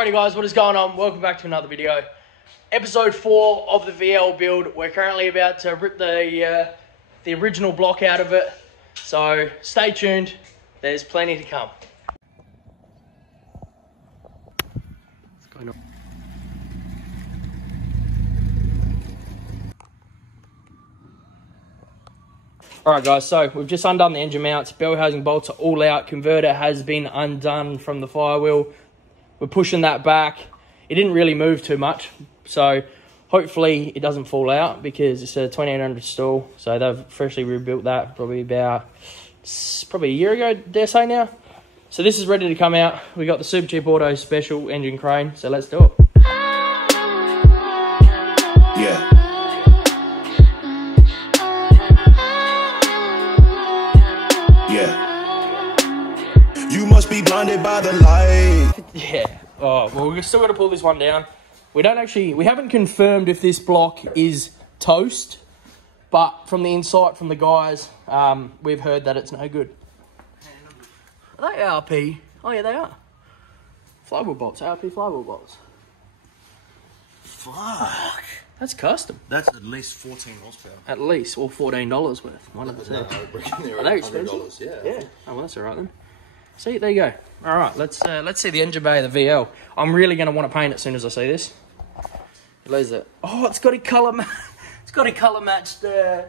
Alrighty guys, what is going on? Welcome back to another video. Episode 4 of the VL build. We're currently about to rip the original block out of it. So stay tuned, there's plenty to come. What's going on? Alright guys, so we've just undone the engine mounts. Bell housing bolts are all out. Converter has been undone from the firewheel. We're pushing that back. It didn't really move too much, so hopefully it doesn't fall out because it's a 2800 stall. So they've freshly rebuilt that probably a year ago, dare say now. So this is ready to come out. We got the Super Cheap Auto special engine crane, so let's do it. Yeah. You must be blinded by the light. Yeah. Oh, well, we've still got to pull this one down. We haven't confirmed if this block is toast, but from the insight from the guys, we've heard that it's no good. Are they RP? Oh yeah, they are. Flywheel bolts, RP flywheel bolts. Fuck. That's custom. That's at least 14 horsepower. At least, or $14 worth. One of the two. No, I reckon they're Are they expensive? $100, yeah. Yeah. Oh, well, that's all right then. See, there you go. All right, let's see the engine bay of the VL. I'm really going to want to paint it as soon as I see this. There's it. Oh, it's got a colour it's got a colour matched.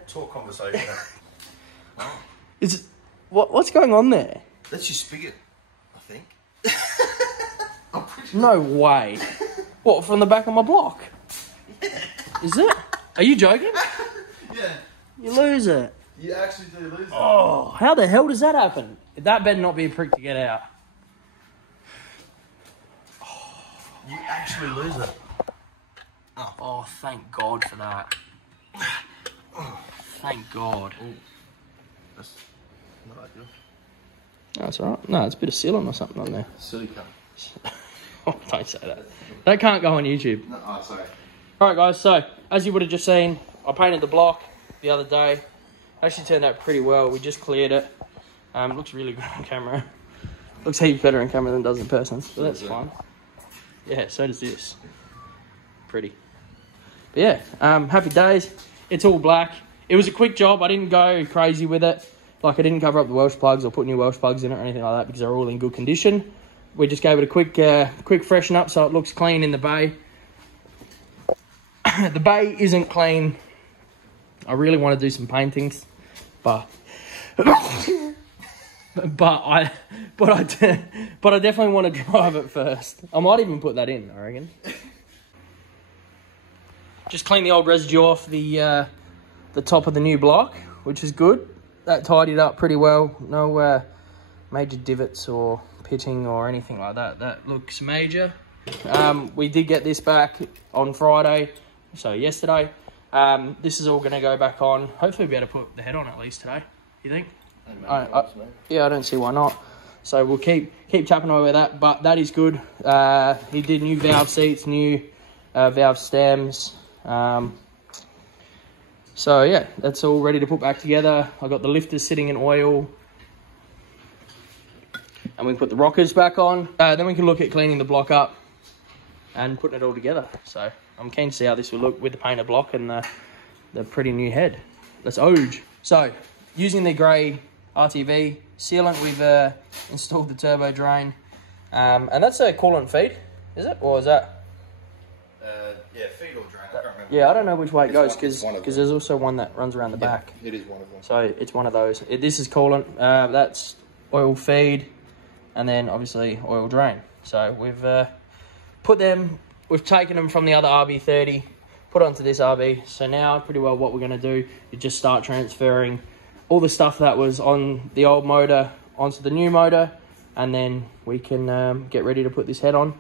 Talk conversation. Is it, what's going on there? That's your spigot, I think. No way. What, from the back of my block? Yeah. Is it? Are you joking? Yeah. You lose it. You actually do lose it. Oh, how the hell does that happen? That better not be a prick to get out. You actually lose it. Oh, thank God for that. Thank God. Ooh. That's not ideal. No, that's all right. No, it's a bit of sealant or something on there. Silicone. Oh, don't say that. That can't go on YouTube. No, oh, sorry. Alright guys, so as you would have just seen, I painted the block the other day. Actually turned out pretty well. We just cleared it. It looks really good on camera. Looks heaps better on camera than it does in person, so that's fine. Yeah, so does this. Pretty. But yeah, happy days. It's all black. It was a quick job. I didn't go crazy with it. Like, I didn't cover up the Welsh plugs or put new Welsh plugs in it or anything like that because they're all in good condition. We just gave it a quick freshen up so it looks clean in the bay. The bay isn't clean. I really want to do some paintings, but I definitely want to drive it first. I might even put that in, I reckon. Just clean the old residue off the top of the new block, which is good. That tidied up pretty well. No major divots or pitting or anything like that. That looks major. We did get this back on Friday, so yesterday. This is all going to go back on. Hopefully we'll be able to put the head on at least today. You think? Yeah, I don't see why not. So we'll keep tapping away with that, but that is good. He did new valve seats, new valve stems. So yeah, that's all ready to put back together. I got the lifters sitting in oil. And we can put the rockers back on. Then we can look at cleaning the block up and putting it all together. So I'm keen to see how this will look with the painted block and the pretty new head. Let's oge. So using the grey RTV sealant, we've installed the turbo drain. And that's a coolant feed, is it? Or is that? Yeah, feed or drain. I can't remember. Yeah, I don't know which way it goes because there's also one that runs around the back. It is one of them. So it's one of those. This is coolant. That's oil feed. And then obviously oil drain. So we've we've taken them from the other RB30, put onto this RB. So now pretty well what we're going to do is just start transferring all the stuff that was on the old motor onto the new motor, and then we can get ready to put this head on.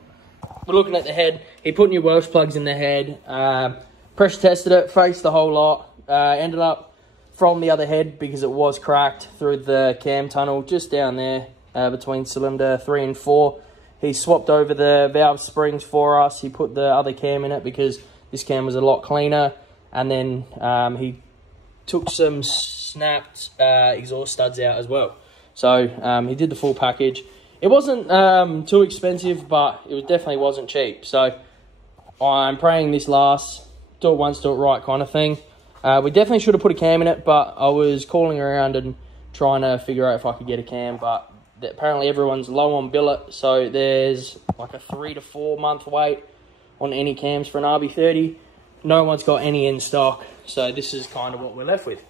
We're looking at the head. He put new Welsh plugs in the head, pressure tested it, faced the whole lot, ended up from the other head because it was cracked through the cam tunnel just down there. Between cylinder 3 and 4. He swapped over the valve springs for us. He put the other cam in it because this cam was a lot cleaner. And then he took some snapped exhaust studs out as well. So he did the full package. It wasn't too expensive, but it definitely wasn't cheap. So I'm praying this lasts. Do it once, do it right kind of thing. We definitely should have put a cam in it, but I was calling around and trying to figure out if I could get a cam, but apparently everyone's low on billet, so there's like a 3 to 4 month wait on any cams for an RB30. No one's got any in stock, so this is kind of what we're left with.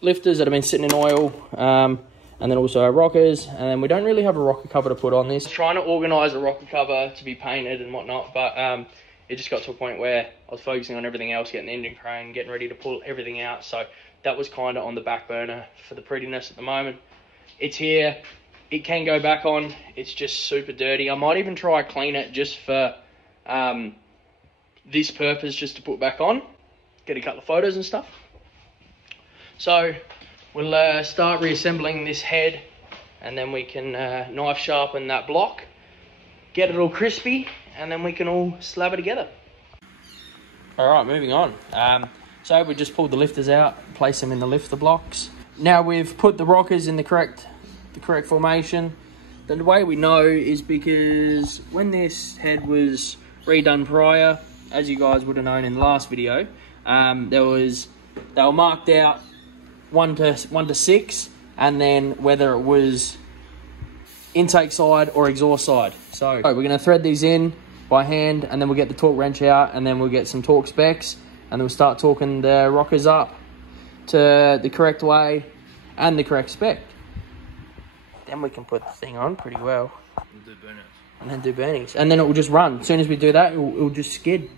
Lifters that have been sitting in oil, and then also our rockers, and then we don't really have a rocker cover to put on this. Trying to organise a rocker cover to be painted and whatnot, but it just got to a point where I was focusing on everything else, getting the engine crane, getting ready to pull everything out. So that was kind of on the back burner for the prettiness at the moment. It's here. It can go back on. It's just super dirty. I might even try clean it just for this purpose, just to put back on. Get a couple of photos and stuff. So we'll start reassembling this head, and then we can knife sharpen that block, get it all crispy, and then we can all slab it together. All right, moving on. So we just pulled the lifters out, place them in the lifter blocks. Now we've put the rockers in the correct formation. The way we know is because when this head was redone prior, as you guys would have known in the last video, they were marked out 1 to 6, and then whether it was intake side or exhaust side. So we're going to thread these in by hand, and then we'll get the torque wrench out, and then we'll get some torque specs, and then we'll start torquing the rockers up to the correct way and the correct spec. Then we can put the thing on pretty well. And do burners. And then do burnings. And then it will just run. As soon as we do that, it will just skid.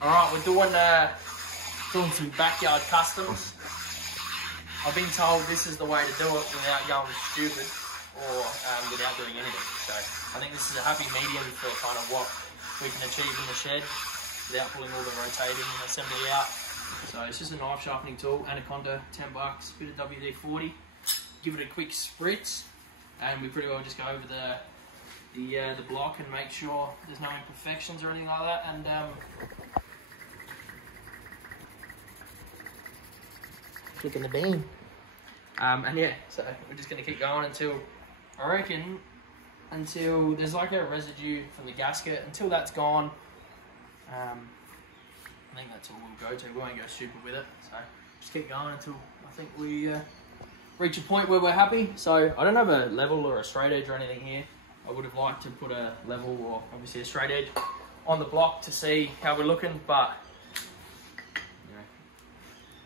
Alright, we're doing some backyard customs. I've been told this is the way to do it without going stupid or without doing anything. So I think this is a happy medium for kind of what we can achieve in the shed without pulling all the rotating and assembly out. So it's just a knife sharpening tool, Anaconda, $10, bit of WD-40. Give it a quick spritz, and we pretty well just go over the block and make sure there's no imperfections or anything like that. And clicking the beam. And yeah, so we're just going to keep going until, I reckon, until there's like a residue from the gasket. Until that's gone, I think that's all we'll go to. We won't go stupid with it. So just keep going until I think we reach a point where we're happy. So I don't have a level or a straight edge or anything here. I would have liked to put a level or obviously a straight edge on the block to see how we're looking, but you know,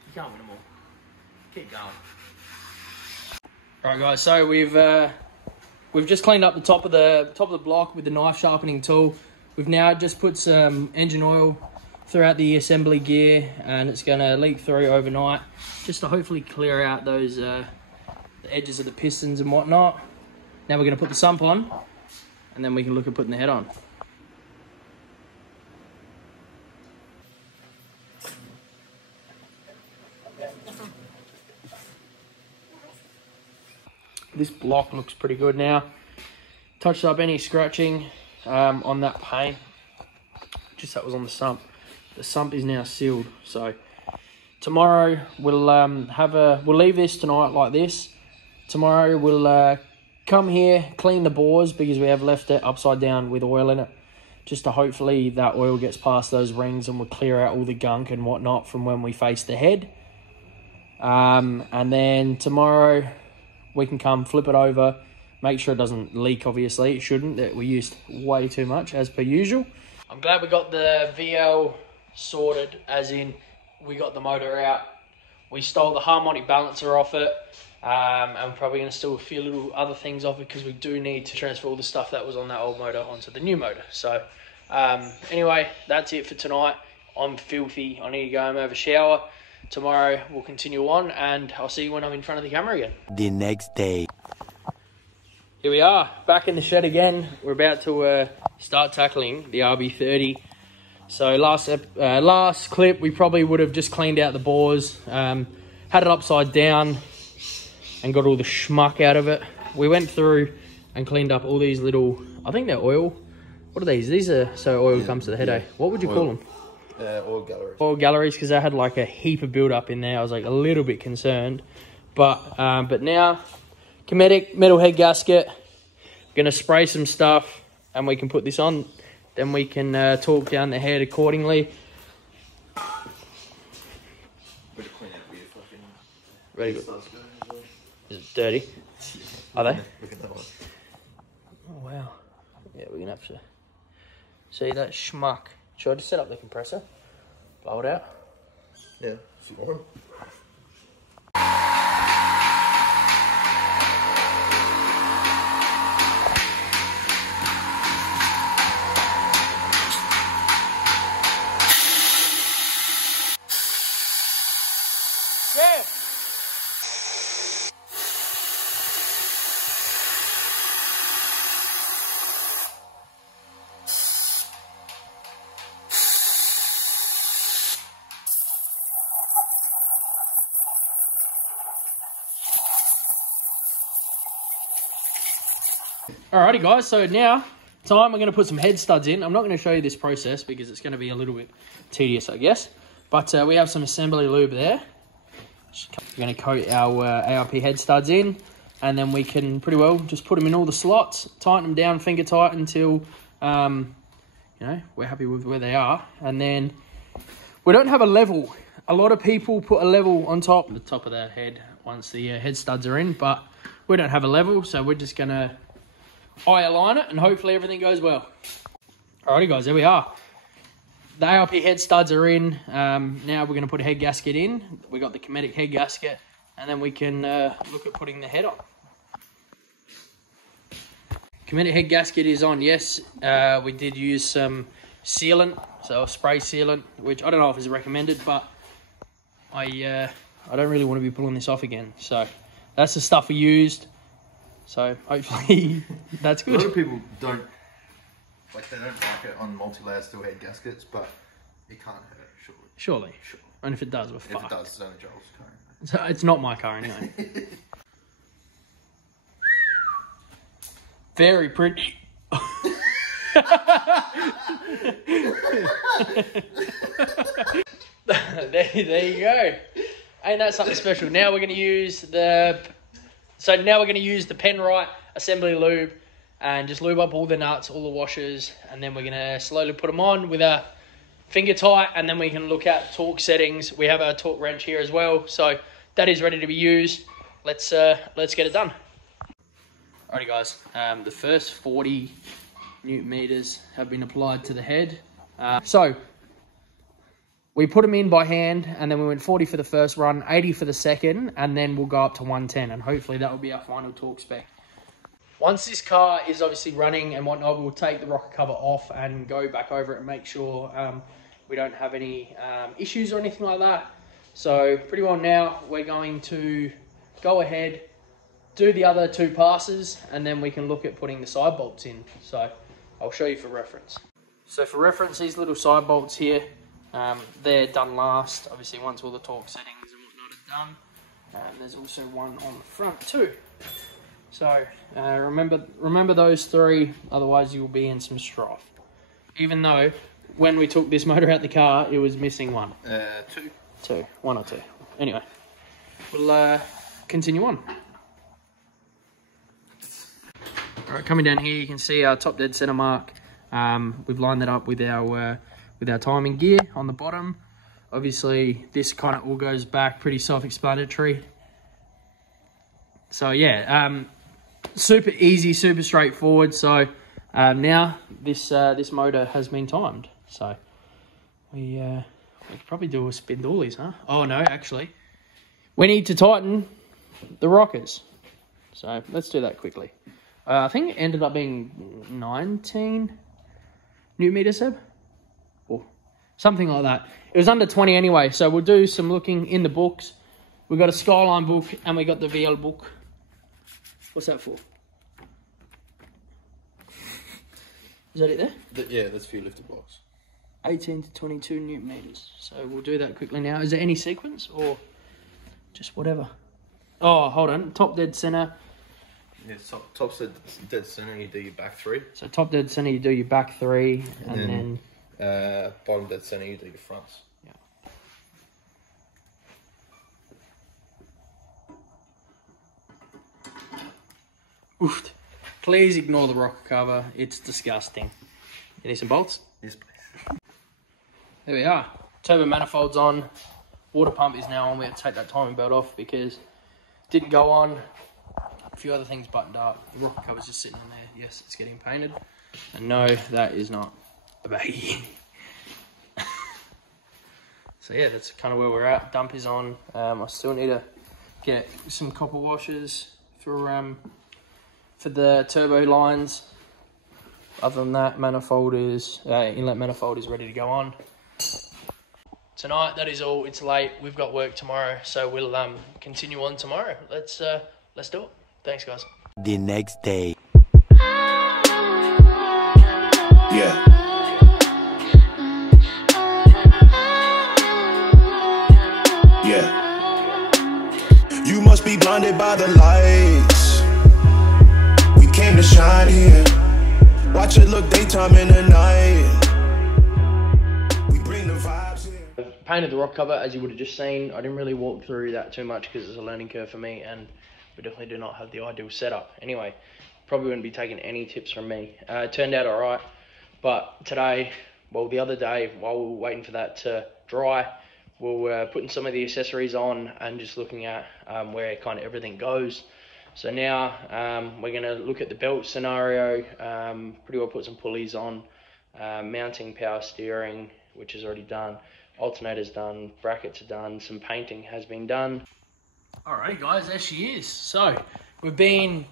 you can't win them all. Keep going. Alright guys, so we've just cleaned up the top of the block with the knife sharpening tool. We've now just put some engine oil throughout the assembly gear, and it's going to leak through overnight just to hopefully clear out those the edges of the pistons and whatnot. Now we're going to put the sump on, and then we can look at putting the head on. This block looks pretty good now. Touched up any scratching on that paint, just that was on the sump. The sump is now sealed, so tomorrow we'll we'll leave this tonight like this. Tomorrow we'll come here, clean the bores because we have left it upside down with oil in it, just to hopefully that oil gets past those rings and we'll clear out all the gunk and whatnot from when we face the head. And then tomorrow we can come flip it over, make sure it doesn't leak. Obviously it shouldn't, that we used way too much as per usual. I'm glad we got the VL sorted, as in we got the motor out. We stole the harmonic balancer off it. I'm probably going to steal a few little other things off it because we do need to transfer all the stuff that was on that old motor onto the new motor. So anyway, that's it for tonight. I'm filthy. I need to go home, have a shower. Tomorrow we'll continue on, and I'll see you when I'm in front of the camera again. The next day. Here we are, back in the shed again. We're about to start tackling the RB30. So last clip, we probably would have just cleaned out the bores, had it upside down, and got all the schmuck out of it. We went through and cleaned up all these little, I think they're oil. What are these? These are, so oil comes to the head, eh? What would you call them? Oil galleries. Oil galleries, because they had like a heap of build up in there. I was like a little bit concerned. But now, Kinetic metal head gasket. Going to spray some stuff and we can put this on. Then we can torque down the head accordingly. Better clean out your fucking... Very good. Is it dirty? Are they? Look at that one. Oh, wow. Yeah, we're going to have to... See that schmuck. Should I just set up the compressor? Blow it out? Yeah, sure. Yeah! Alrighty guys, so now we're going to put some head studs in. I'm not going to show you this process because it's going to be a little bit tedious, I guess. But we have some assembly lube there. We're going to coat our ARP head studs in, and then we can pretty well just put them in all the slots, tighten them down finger tight until you know, we're happy with where they are. And then we don't have a level. A lot of people put a level on the top of their head once the head studs are in, but we don't have a level, so we're just going to eye align it and hopefully everything goes well. Alrighty guys, there we are. The ARP head studs are in. Now we're going to put a head gasket in. We got the kinetic head gasket, and then we can look at putting the head on. Kinetic head gasket is on. Yes, we did use some sealant, so a spray sealant, which I don't know if is recommended, but I don't really want to be pulling this off again. So that's the stuff we used. So hopefully that's good. A lot of people don't like it on multi-layer steel head gaskets, but it can't hurt, surely. Sure. And if it does, we're fucked. If it does, it's only Joel's car. So it's not my car anyway. Very pretty. there you go. Ain't that something special? Now we're going to use the Penrite assembly lube and just lube up all the nuts, all the washers, and then we're going to slowly put them on with a finger tight, and then we can look at torque settings. We have our torque wrench here as well, so that is ready to be used. Let's get it done. Alrighty guys, the first 40 newton meters have been applied to the head. So we put them in by hand, and then we went 40 for the first run, 80 for the second, and then we'll go up to 110, and hopefully that will be our final torque spec. Once this car is obviously running and whatnot, we'll take the rocker cover off and go back over it and make sure we don't have any issues or anything like that. So pretty well now we're going to go ahead, do the other two passes, and then we can look at putting the side bolts in. So I'll show you for reference. So for reference, these little side bolts here, they're done last, obviously once all the torque settings and whatnot are done. And there's also one on the front too. So remember those three, otherwise you'll be in some strife. Even though when we took this motor out the car, it was missing one. One or two. Anyway, we'll continue on. All right, coming down here, you can see our top dead center mark. We've lined that up with our timing gear on the bottom. Obviously, this kind of all goes back, pretty self-explanatory. So yeah, super easy, super straightforward. So now this motor has been timed. So we could probably do a spin dollies, huh? Oh no, actually, we need to tighten the rockers. So let's do that quickly. I think it ended up being 19 newton meters, Seb, or something like that. It was under 20 anyway. So we'll do some looking in the books. We got a Skyline book and we got the VL book. What's that for? Is that it there? Yeah, that's for your lifted blocks. 18 to 22 newton meters. So we'll do that quickly now. Is there any sequence or just whatever? Oh, hold on. Top dead center. Yeah, top dead center, you do your back three. So top dead center, you do your back three, and then bottom dead center, you do your fronts. Yeah. Oofed. Please ignore the rocker cover. It's disgusting. You need some bolts? Yes, please. There we are. Turbo manifold's on. Water pump is now on. We have to take that timing belt off because it didn't go on. A few other things buttoned up. The rocker cover's just sitting on there. Yes, it's getting painted. And no, that is not a baggie. So yeah, that's kind of where we're at. Dump is on. I still need to get some copper washers for the turbo lines. Other than that, inlet manifold is ready to go on. Tonight, that is all. It's late. We've got work tomorrow, so we'll continue on tomorrow. Let's do it. Thanks, guys. The next day. Yeah. Yeah. You must be blinded by the lights. We came to shine here. Watch it look daytime in the night. We bring the vibes here. Painted the rock cover, as you would have just seen. I didn't really walk through that too much because it's a learning curve for me, and we definitely do not have the ideal setup. Anyway, probably wouldn't be taking any tips from me. It turned out all right, but today, well, the other day, while we were waiting for that to dry, we were putting some of the accessories on and just looking at where kind of everything goes. So now we're going to look at the belt scenario, pretty well put some pulleys on, mounting power steering, which is already done, alternators done, brackets are done, some painting has been done. Alright guys, there she is. So we've been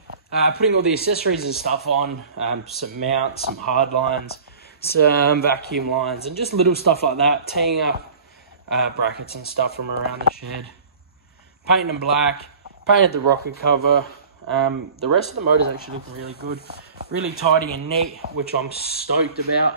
putting all the accessories and stuff on, some mounts, some hard lines, some vacuum lines, and just little stuff like that, teeing up brackets and stuff from around the shed. Painting them black, painted the rocker cover. The rest of the motor's actually looking really good, really tidy and neat, which I'm stoked about.